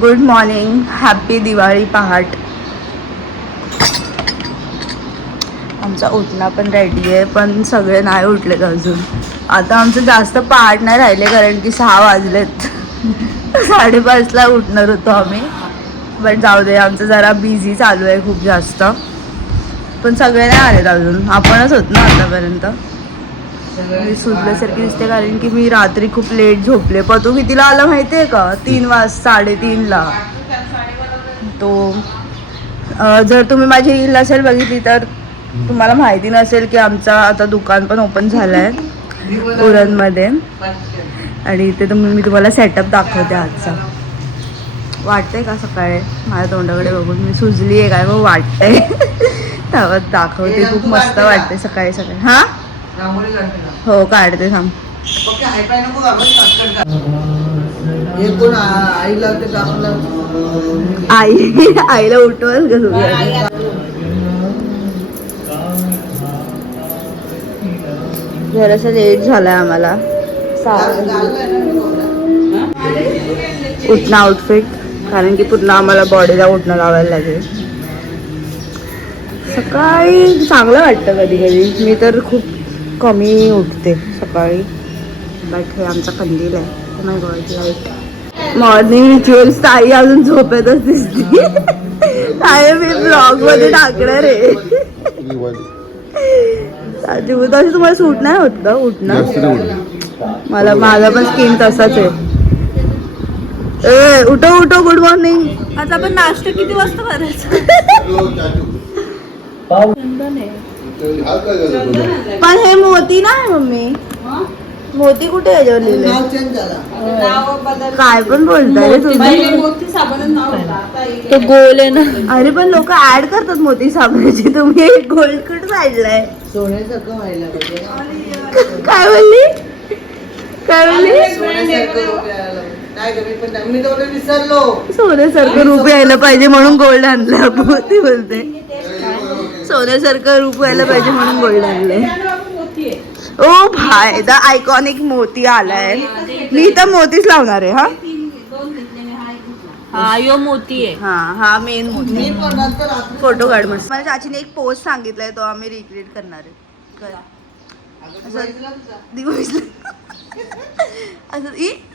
Good morning, happy Diwali पहाट. आमचा उठणं पण रेडी आहे, पण सगळे नाही उठलेत अजून. आता आमचं जास्त पहाट नाही राहिले, कारण की 6 वाजलेत. 5:30ला उठणार होतो आम्ही, बट जाऊ दे, आमचं जरा बिझी चालू आहे खूप जास्त. पण सगळे नाही आलेत अजून, आपणच होत ना आतापर्यंत. मी सुचल्यासारखी दिसते, कारण की मी रात्री खूप लेट झोपले. पतू कितीला आला माहिती आहे का? 3:30ला. तो जर तुम्ही माझी रील नसेल बघितली तर तुम्हाला माहिती नसेल की आमचा आता दुकान पण ओपन झालं आहे उरणमध्ये. आणि इथे मी तुम्हाला सेटअप दाखवते आजचा. वाटतंय का सकाळी माझ्या तोंडाकडे बघून मी सुजली आहे काय? मग वाटतंय. तेव्हा दाखवते, खूप मस्त वाटते सकाळी सकाळी. हां हो काढते थांब. आईला उठवल का तुझ्या? जरासं लेट झालाय आम्हाला. उठणं आउटफिट, कारण की पूर्ण आम्हाला बॉडीला उठणं लावायला लागेल. सकाळी चांगलं वाटतं कधी कधी. मी तर खूप कमी उठते सकाळी, बट हे आमचा कंदील आहे. माय गॉड, लाईट. मॉर्निंग रिच्युअल्स ताई अजून झोपेतच दिसते. काय मी ब्लॉग मध्ये टाकणार आहे. तशी तुम्हाला सूट नाही होत का उठणं? मला माझा पण स्किन तसाच आहे. ए उठो उठो, गुड मॉर्निंग. आता आपण नाश्ता किती वाजता करायचा? पण हे मोती नाही मम्मी, मोती कुठे याच्यावर लिहिले? काय पण बोलताय रे तुम्ही? तो गोल आहे ना. अरे पण लोक ऍड करतात मोती साबणाची, तुम्ही एक गोल्ड कुठे काढलाय? सोन्यासारखं व्हायला पाहिजे. काय बोलली? काय बोलली? सोन्यासारखं रूप यायला पाहिजे म्हणून गोल्ड आणलं. मोती बोलते. सोन्यासारखं रूप यायला पाहिजे म्हणून गोल्ड आणलंय. ओ भाई, द आयकॉनिक मोती आलाय. मी तर मोतीच लावणार आहे. हा हा यो मोती आहे. हा मेन मोती. फोटो काढ मस्त. मला चाचीने एक पोस्ट सांगितलाय, तो आम्ही रिक्रिएट करणार आहे.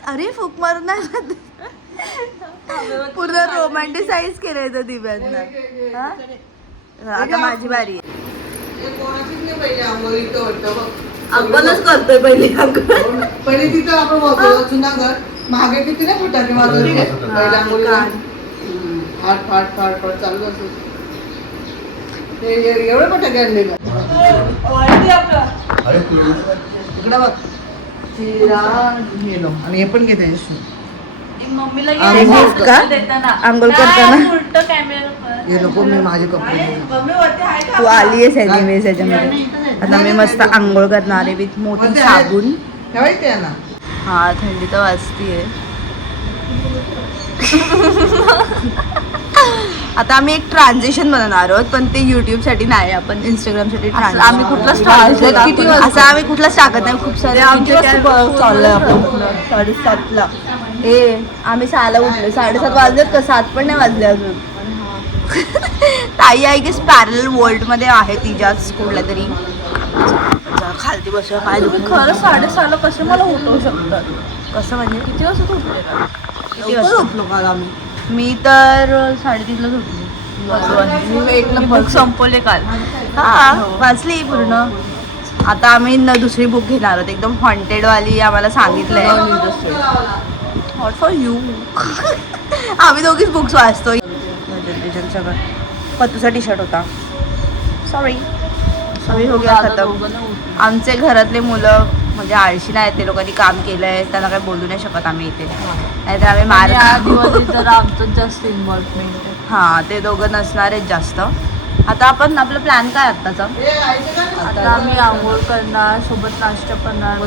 अरे फुक मारून नाही, पूर्ण रोमॅन्टिसाइज केलंय तर दिव्यांना. आता माझी बारी आहे. आपणच करतोय पहिली पहिले तिथं आपण वाजवलं जुनागड महागे किती नाही फटाके वाजवले पहिल्या फाट फाट फाट फाट चालू असतो. एवढे फटाके आणले का? इकडे बघ, आणि हे पण घेते मम्मीला आंघोळ करताना. हे नको, मी माझे कपडे. तू आली आहेस एनिवेज याच्यामध्ये. आता मी मस्त आंघोळ करणार आहे विथ मोती साबून. ठेवायचे ना. हा थंडी तर वाजतीये. आता आम्ही एक ट्रान्झिशन बनवणार आहोत, पण ते युट्यूब साठी नाही, आपण इंस्टाग्राम साठी. आम्ही कुठलाच असं आम्ही कुठलाच टाकत नाही. खूप सारे आमचे चाललंय आपलं 7:30ला. आम्ही 6ला उठलो. 7:30 वाजलेत का? 7 पण नाही वाजले अजून. ताई आय गेस पॅरलल वर्ल्ड मध्ये आहे तिच्याच कुठल्या तरी. खालती बसूया. काय खरं 6:30ला कसे मला उठवू शकतात? कसं म्हणजे? किती वाजता उठले का? किती वाजता झोपलो काल आम्ही? मी तर 3:30ला झोपली. मी 1ला बुक संपवले काल. हा वाचली पूर्ण. आता आम्ही दुसरी बुक घेणार आहोत, एकदम हॉन्टेड वाली. आम्हाला सांगितलंय नॉट फॉर यू. आम्ही दोघीच बुक्स वाचतो. सगळं पत्तूचा टी शर्ट होता. सॉरी हो गया खतम. आमचे घरातले मुलं म्हणजे आळशी नाही, ते लोकांनी काम केलंय, त्यांना काही बोलू नाही शकत आम्ही इथे. नाहीतर आम्ही मार. आमचं जास्त इन्व्हॉल्वमेंट आहे. हा ते दोघं नसणार आहेत जास्त. आता आपण आपलं प्लॅन काय आत्ताचा? आता आम्ही आंघोळ करणार, सोबत नाश्ता करणार,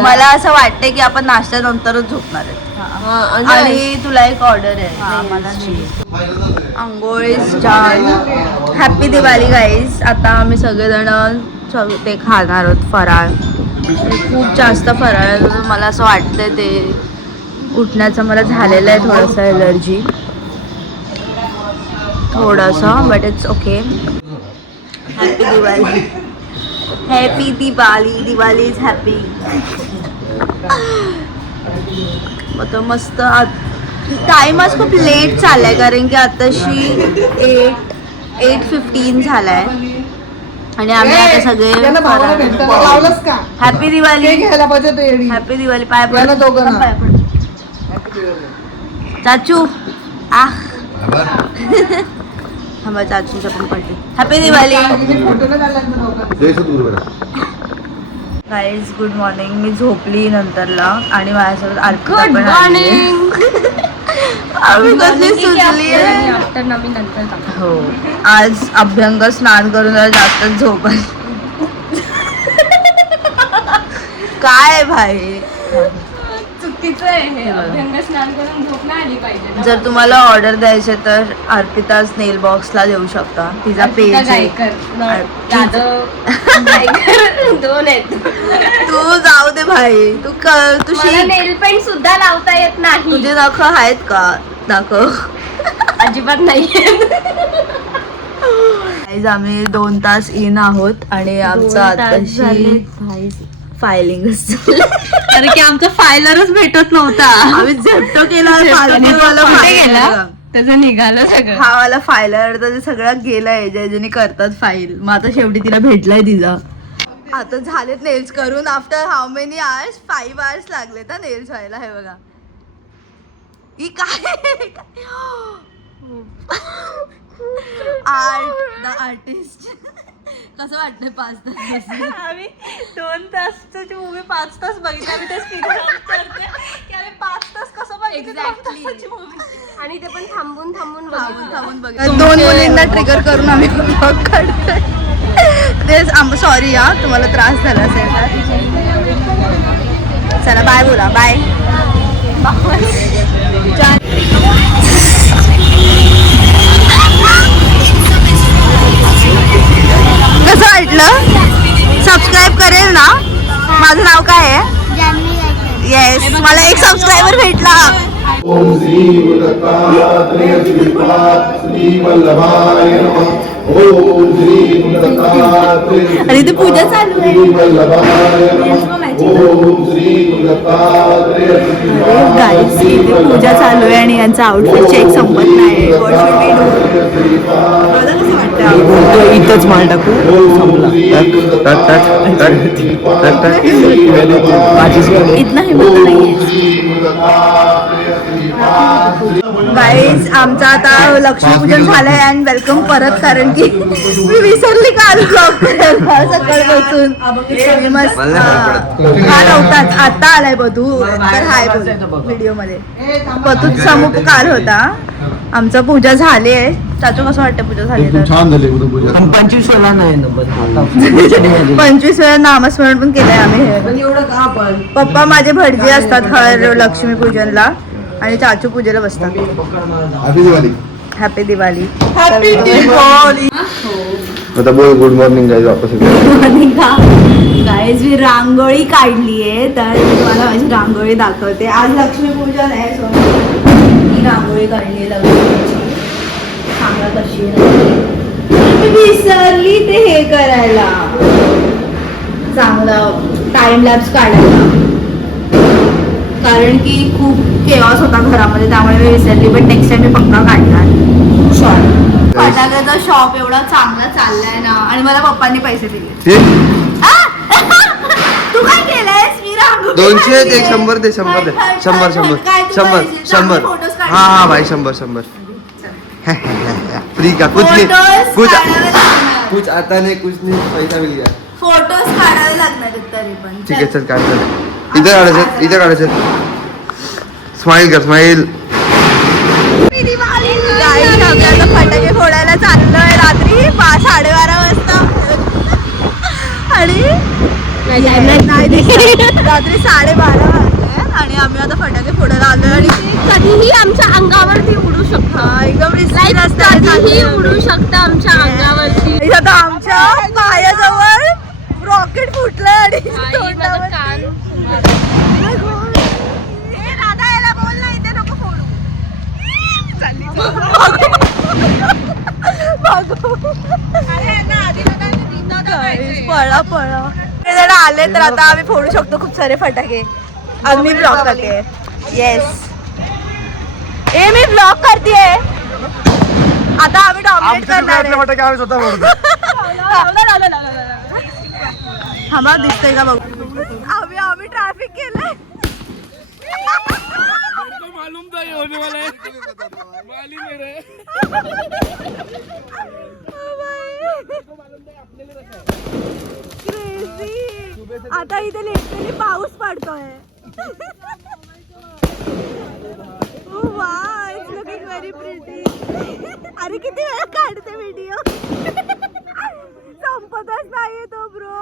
मला असं वाटतंय की आपण नाश्ता नंतरच झोपणार आहे. आणि तुला एक ऑर्डर आहे. आंघोळ is done. Happy Diwali guys. आता आम्ही सगळेजण ते खाणार आहोत फराळ. खूप जास्त फराळ. मला असं वाटतंय ते उठण्याचं मला झालेलं आहे थोडंसं एलर्जी थोडंसं but it's okay. Happy Diwali. Happy Diwali. Diwali is happy. आता मस्त टाइम आज खूप लेट चाललाय कारण की आताशी 8:15 झालाय आणि आम्ही आता सगळे लावलंस का हॅपी दिवाळी. घ्यायला पाहिजे ते एडी. हॅपी दिवाळी. पाय याला दोघं ना. चाचू थांबा चाचूच्या पण पडते. Happy Diwali. Guys good morning. मी झोपली नंतरला आणि माझ्यासोबत अर्पिता पण आली. आम्ही कसली सुचली हो. आज अभ्यंग स्नान करून जरा जास्तच झोप आली. काय भाई चुकीचं आहे हे. अभ्यंग स्नान करून झोप नाही आली पाहिजे ना. जर तुम्हाला ऑर्डर द्यायचे तर अर्पिता स्नेल बॉक्सला देऊ शकता. तिचा पेज आहे. दोन आहेत. तू जाऊ दे भाई. तू नेल पेंट सुद्धा लावता येत नाही. तुझे नख आहेत का? दाखव. अजिबात नाही. आम्ही 2 तास इन आहोत आणि आमचं आताशी फायलिंग कारण की आमचा फायलरच भेटत नव्हता. आम्ही झेप्टो केला गेला त्याचं निघालं सगळं. हा वाला फायलर तर सगळं गेलंय ज्याने करतात फाईल. मग आता शेवटी तिला भेटलाय तिचा. आता झालेत नेल्स करून. After how many hours? 5 hours लागलेत ना नेल्स व्हायला. हे बघा ही काय आर्ट द आर्टिस्ट. कसं वाटतंय 5 तास? आम्ही 2 तासची मूवी 5 तास बघितली. आम्ही तेच figure out करते की आम्ही 5 तास कसं बघितलं 2 तासाची मूवी. आणि ते पण थांबून बघितलं. 2 मुलींना ट्रिगर करून आम्ही ब्लॉग काढतोय. तेच सॉरी हा तुम्हाला त्रास झाला असेल तर. चला बाय बोला. बाय. कसं वाटलं? सबस्क्राईब करेल ना? माझं नाव काय आहे? येस मला एक सबस्क्रायबर भेटला. ओम श्री दत्तात्रेय श्री वल्लभाय नमः. ओम श्री दत्तात्रेय आणि ती पूजा चालू आहे. वल्लभाय नमः. ओम श्री दत्तात्रेय गाईस इथे पूजा चालू आहे आणि यांचा आउटफिट चेक संपत नाही. इथंच माल टाकू इतना हिंमत नाहीये. गाईज आमचं आता लक्ष्मीपूजन झालंय अँड वेलकम परत. कारण की मी विसरली काल ब्लॉग करायला सकाळपासून. मस्त हा नव्हताच आता आलाय बधू. तर हाय व्हिडिओ मध्ये बधूच समूह काल होता. आमचं पूजा झाली आहे. चाचू कसं वाटतं पूजा झाली तर? छान झाली पूजा. 25 वेळा नाही 25 वेळा नामस्मरण पण केलंय आम्ही. एवढं का आपण पप्पा माझे भटजी असतात हर लक्ष्मी पूजनला आणि चाचू पूजेला बसतात. Happy Diwali. Happy Diwali. Happy Diwali. आता बोल गुड मॉर्निंग गाईज वापस. गाईज मी रांगोळी काढली आहे तर मी तुम्हाला माझी रांगोळी दाखवते. आज लक्ष्मीपूजन आहे सो मी रांगोळी काढली लक्ष्मीची. सांगा कशी आहे. विसरली ते हे करायला चांगलं टाइम लॅप्स काढायला कारण की खूप केऑस होता घरामध्ये त्यामुळे मी विसरली. पण नेक्स्ट टाइम मी पक्का काढणार. फटाक्याचा शॉप एवढा चांगला चाललाय ना आणि मला पप्पांनी पैसे दिले. तू काय केलंयस? मी रांगोळी 200 दे 100 दे 100 दे 100 हाँ हाँ भाई 100 फ्री का कुछ नहीं कुछ आता नहीं कुछ नहीं पैसा मिल गया. फोटोज काढावे लागणार आहेत तरी पण. ठीक है चल काढ चल. इधर काढायचं स्माइल कर स्माइल. आता फटाके फोडायला चाललोय रात्री 12:30 वाजता आणि नाही दिसत. रात्री 12:30 वाजले आणि आम्ही आता फटाके फोडायला आलोय आणि कधीही आमच्या अंगावरती उडू शकतो. एकदम रिस्की रस्ता कधीही उडू शकतं आमच्या अंगावरती. आता आमच्या पायाजवळ रॉकेट फुटलं आणि कान दादा याला बोल पळा पळा ते जण आले तर आता आम्ही फोडू शकतो खूप सारे फटाके. आम्ही ब्लॉक करते. येस ए मी ब्लॉक करते. आता आम्ही डॉमिनेट करणार आहे. फटाके आम्ही स्वतः फोडतो. थांबा दिसतंय का बघू. आम्ही ट्रॅफिक केलंय. आता इथे लिटरली पाऊस पडतोय. Wow it's looking very pretty. अरे किती वेळा काढते व्हिडिओ. संपतच नाहीये तो ब्रो.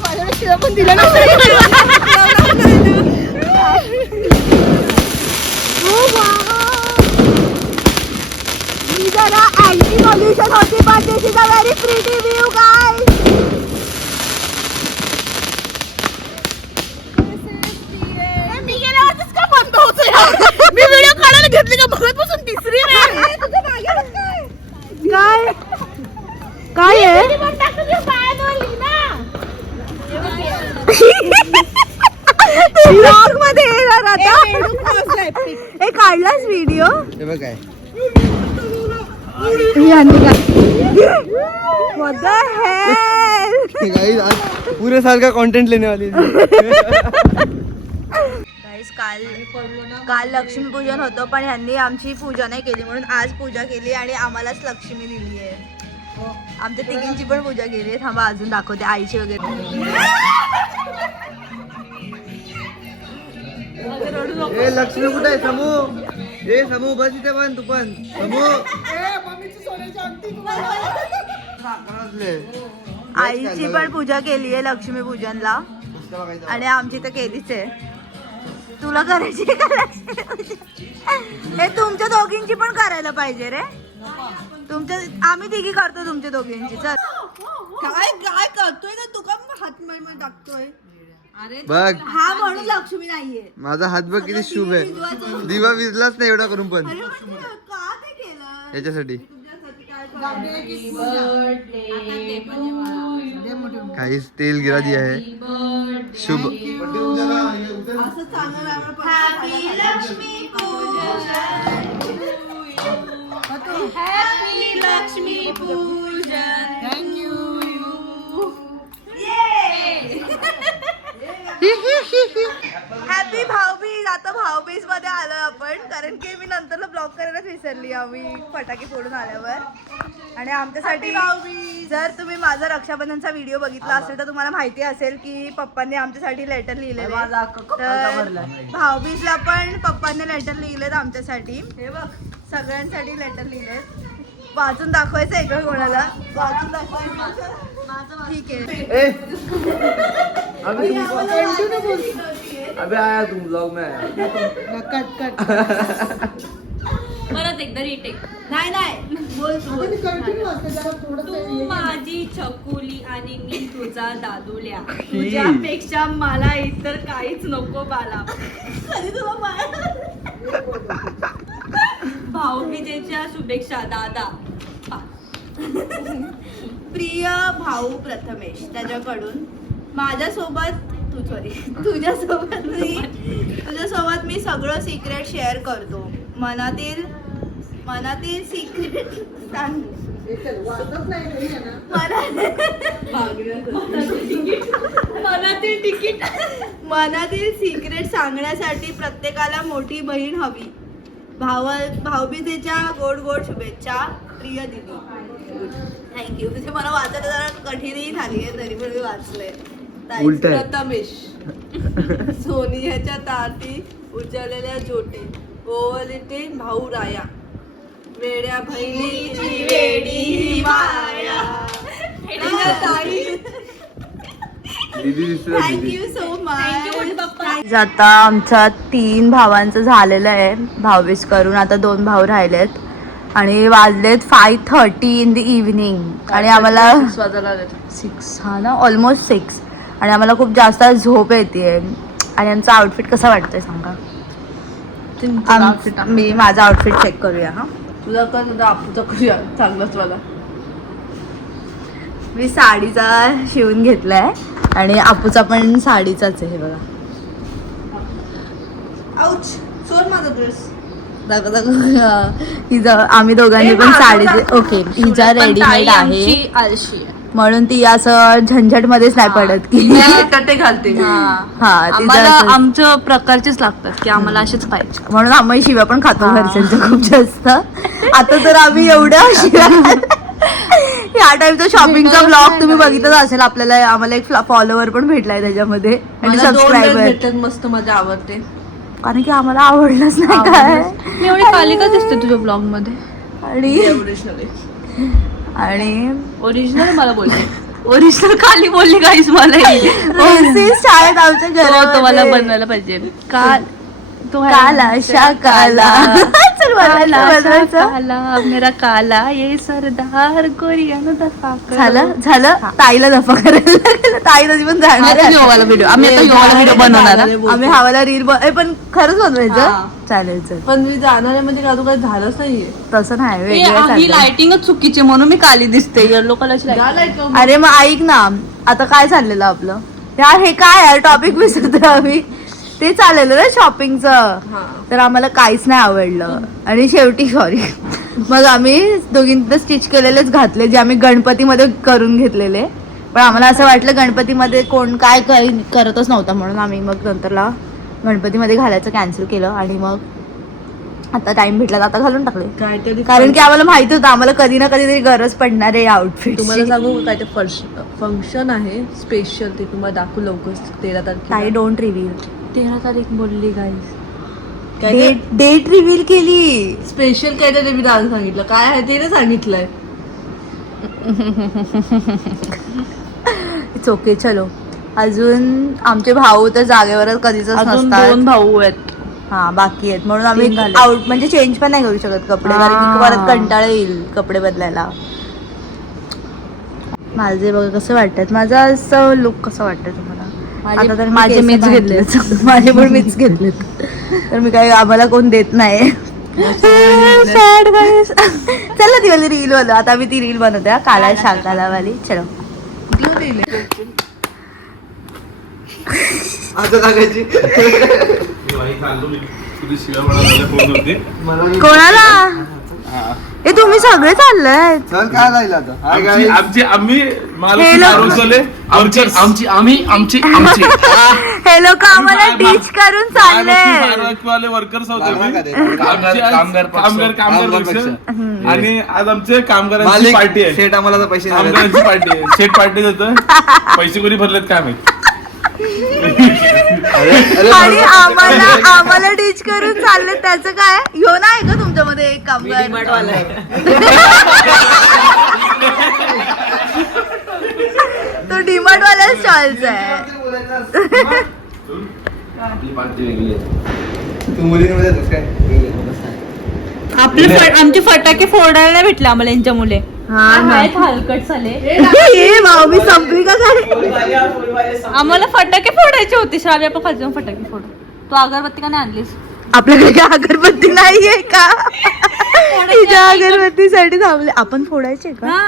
माझ्याकडे शिवा पण दिला मी जरा अँटी पॉल्युशन होती पण this is a very pretty view guys. मी गेल्यावरच का बंद होतोय. मी व्हिडिओ काढायला घेतली का बघत बसून तिसरी रे. तुझं मागे काय काय आहे. ब्लॉग मध्ये येणार आता. हे काढलास व्हिडिओ. हे बघ काय गाइस आज पूरे साल का कंटेंट लेने वाली है. गाइस काल लक्ष्मीपूजन होतं पण ह्यांनी आमची पूजा नाही केली म्हणून आज पूजा केली आणि आम्हालाच लक्ष्मी दिली आहे. आमच्या तिघींची पण पूजा केली आहे. थांबा अजून दाखवते आईची वगैरे. ए लक्ष्मी कुठे आहे. समू ए समू बस इथे पण तू पण समू. आईची पण पूजा केली आहे लक्ष्मी पूजनला आणि आमची तर केलीच आहे. तुला करायची आहे का लक्ष्मी पूजन. हे तुमच्या दोघींची पण करायला पाहिजे रे. तुमच्या आम्ही तिघी करतो तुमच्या दोघींची. चल काय काय करतोय ना तू का हात मध्ये टाकतोय. बघ हा म्हणून लक्ष्मी नाहीये. माझा हात बघ किती शुभ आहे. दिवा विजलाच नाही एवढा करून पण का ते केलं याच्यासाठी काहीच तेल गिरा दिया है. शुभ असं चांगलं हॅपी लक्ष्मी पूजन. हॅपी लक्ष्मी पूजन. थँक्यू. हॅपी भाऊबीज. आता भाऊबीज मध्ये आलोय आपण कारण की मी नंतर ब्लॉक करायलाच विसरली आम्ही फटाके फोडून आल्यावर. आणि आमच्यासाठी जर तुम्ही माझा रक्षाबंधनचा व्हिडिओ बघितला असेल तर तुम्हाला माहिती असेल की पप्पांनी आमच्यासाठी लेटर लिहिलेले. तर भाऊबीजला पण पप्पांनी लेटर लिहिलेत आमच्यासाठी. हे बघ सगळ्यांसाठी लेटर लिहिलेत. वाचून दाखवायचं आहे का कोणाला. वाचून दाखवायचं ठीक आहे. अबे आया तुम ब्लॉग में आया. कट परत एकदा रिटेक. नाही कंटिन्यू असते जरा थोडं. तू माझी छकुली आणि मी तुझा दादूल्या. तुझ्यापेक्षा मला इतर काहीच नको बाला. भाऊबीजेच्या शुभेच्छा दादा. प्रिय भाऊ प्रथमेश त्याच्याकडून माझ्यासोबत तुझ्यासोबत मी सगळं सिक्रेट शेअर करतो. मनातील सिक्रेट सांग. मनातील सिक्रेट सांगण्यासाठी प्रत्येकाला मोठी बहीण हवी. भाऊबीजेच्या गोड गोड शुभेच्छा प्रिय दिदी. थँक्यू. म्हणजे मला वाचायला जरा कठीणही झाली आहे तरी पण मी वाचलंय. प्रथमेश सोनियाच्या ताटी उजळलेल्या जोटी ओवलिते भाऊ राया वेड्या बहिणीची वेडी माया. Thank you so much. आता आमच्या 3 भावांचं झालेलं आहे भाऊबीज करून. आता 2 भाऊ राहिलेत आणि वाजलेत 5:30 इन द इव्हनिंग आणि आम्हाला 6 हा ना ऑलमोस्ट 6 आणि आम्हाला खूप जास्त झोप येते. आणि आमचा आउटफिट कसा वाटतोय सांगा. मी माझा आउटफिट चेक करूया हा. तुझा कर तुझा आपूचा करूया चांगलाच मला. मी साडीचा शिवून घेतलाय आणि आपूचा पण साडीचाच आहे. हे बघा आउच सोड माझा ड्रेस. हिचा आम्ही दोघांनी पण साडीचे ओके हिचा रेडीमेड आहे आळशी म्हणून ती असं झंझट मध्येच नाही पडत की ते घालते. हा तिचं आम्हाला असं- आमच्या प्रकारचेच लागतात की आम्हाला असेच पाहिजे. म्हणून आम्ही शिव्या पण खातो घरच्यांचं खूप जास्त. आता तर आम्ही एवढ्या शिव्या ह्या टाइमचा शॉपिंगचा ब्लॉग तुम्ही बघितच असेल. आपल्याला आम्हाला एक फॉलोवर पण भेटलाय त्याच्यामध्ये आणि मला 2 ड्रेस सबस्क्रायबर भेटतात मस्त माझे आवडते. कारण की आम्हाला आवडलंच नाही काय मी एवढी काली का दिसते तुझ्या ब्लॉग मध्ये? आणि ओरिजिनल आहे. आणि ओरिजिनल मला बोलते. ओरिजिनल काली बोलली काहीच मला शाळेत आमच्या तो मला घरात बनवायला पाहिजे. काल तो आहे. काला शाकाला चल मला बनवायचं. काला मेरा काला ये सरदार कोरियानो दफा कर. झालं ताईला दफा करायला लागलं. ताई नदी पण जाणार आहे. योवाला व्हिडिओ आम्ही आता योवाला व्हिडिओ बनवणार आहे. आम्ही हवाला रील पण खरंच बनवायचं. चालेल चल. पण मी जाणार आहे म्हणजे का तू काही झालंच नाहीये. तसं नाही ए, वेगळं ही चाललंय. लाइटिंगच चुकीची म्हणून मी काली दिसते. येलो कलरची लाईटिंग. अरे मग ऐक ना आता काय चाललेलं आपलं यार हे काय यार टॉपिक विसरतो आम्ही. ते चाललेलं ना शॉपिंगचं तर आम्हाला काहीच नाही आवडलं आणि शेवटी सॉरी मग आम्ही दोघींना स्टिच केलेलेच घातले जे आम्ही गणपतीमध्ये करून घेतलेले. पण आम्हाला असं वाटलं गणपतीमध्ये कोण काय करतच नव्हतं म्हणून आम्ही मग नंतरला गणपतीमध्ये घालायचं कॅन्सल केलं आणि मग आता टाइम भेटला तर आता घालून टाकले. काहीतरी कारण की आम्हाला माहिती होतं आम्हाला कधी ना कधीतरी गरज पडणार आहे आउटफिट. तुम्हाला सांगू काय ते फंक्शन आहे स्पेशल ते तुम्हाला दाखवू लवकर 13 तारखेला. काही डोंट रिव्हील. 13 तारीख बोलली गाईस. डेट रिव्हील केली. स्पेशल काय ते मी दादा सांगितलं काय आहे ते नाही सांगितलंय. इट्स ओके चलो. अजून आमचे भाऊ तर जागेवरच कधीच अजून नसतात. 2 भाऊ आहेत. हा बाकी आहेत म्हणून आम्ही 3 झाले. आउट म्हणजे चेंज पण नाही करू शकत कपडे कारण की परत कंटाळा येईल कपडे बदलायला. माझे बघा कसं वाटतात माझं असं लुक कसं वाटतं तुम्हाला? आता तर माझे मीच घेतले. माझे पण मीच घेतलेत तर मी काही आम्हाला कोण देत नाही. Sad guys. चला ती वाली रील वाला आता आम्ही ती रील बनवते हा, काला शाकाला वाली. चलो आता टाकायची कोणाला हे तुम्ही सगळे चाललंय. चल काय जाईल आता हाय guys. हे लोक हे लोक आम्हाला टीच करून चालले. वर्कर्स होते लागला का आम्ही. ते? कामगार पक्ष. आणि आज आमचे कामगारांची मालिक पार्टी आहे. शेट आम्हाला तर पैसे नाही देत. कामगारांची पार्टी आहे. सेट पार्टी देतं पैसे कोणी भरलेत काय माहित. अरे आणि आम्हाला टीच करून चालले त्याचं काय ह्यो नाही का तुमच्यामध्ये एक कामगार तो डीमार्ट वाला स्टॉलचा आहे. आपली पार्टी वेगळी आहे. तू मुलींमध्ये येतोस काय? आमचे फटाके फोडायला नाही भेटले आम्हाला यांच्या मुले. हलकट झाले. हे भाऊ मी संपली का काय? आम्हाला फटाके फोडायचे होते. श्राव्य आपण खाली जाऊन फटाके फोडू. तू अगरबत्ती का नाही आणलीस? आपल्याकडे काय अगरबत्ती नाहीये का? तिच्या अगरबत्तीसाठी थांबले आपण फोडायचे का?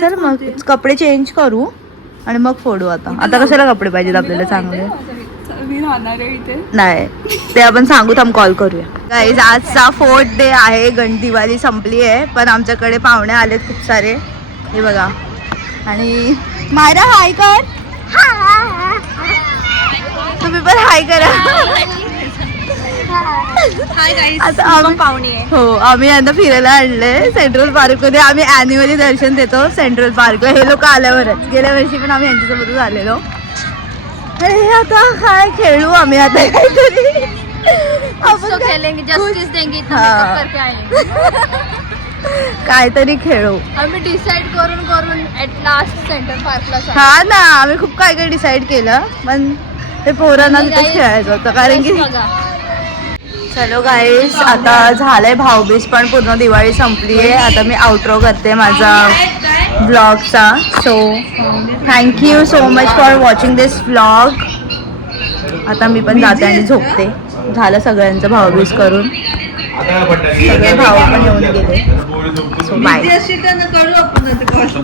चल मग कपडे चेंज करू आणि मग फोडू. आता कशाला कपडे पाहिजेत आपल्याला चांगले? मी राहणार आहे इथे. नाही ते आपण सांगू थांब कॉल करूया. गाईज आजचा 4th डे आहे. दिवाळी संपली आहे पण आमच्याकडे पाहुणे आलेत खूप सारे. हे बघा आणि मायरा हाय कर. तुम्ही पण हाय करा. आता आम्ही पाहुणी आहे. हो आम्ही यांना फिरायला आणले सेंट्रल पार्क मध्ये. आम्ही अॅन्युअली दर्शन देतो सेंट्रल पार्कला. हे लोक आल्यावरच गेल्या वर्षी पण आम्ही यांच्यासोबतच आलेलो. अरे आता काय खेळू आम्ही आता काहीतरी आपण खेलेंगे जस्टिस देंगे इतना हाँ. makeup करके आएंगे. काहीतरी खेळू. आम्ही डिसाइड करून ऍट लास्ट सेंटर पार्कला हा ना आम्ही खूप काय काय डिसाईड केलं पण ते पोरांना तिथेच खेळायचं होतं कारण की चलो गाईस आता झालंय भाऊबीज पण पूर्ण दिवाळी संपली आहे. आता मी आउटरो करते माझा ब्लॉगचा. So thank you so much for watching this blog. आता मी पण जाते आणि झोपते. झालं सगळ्यांचं भाऊबीज करून. सगळे भाऊ पण येऊन गेले. So bye. अशी तर करू आपण आता.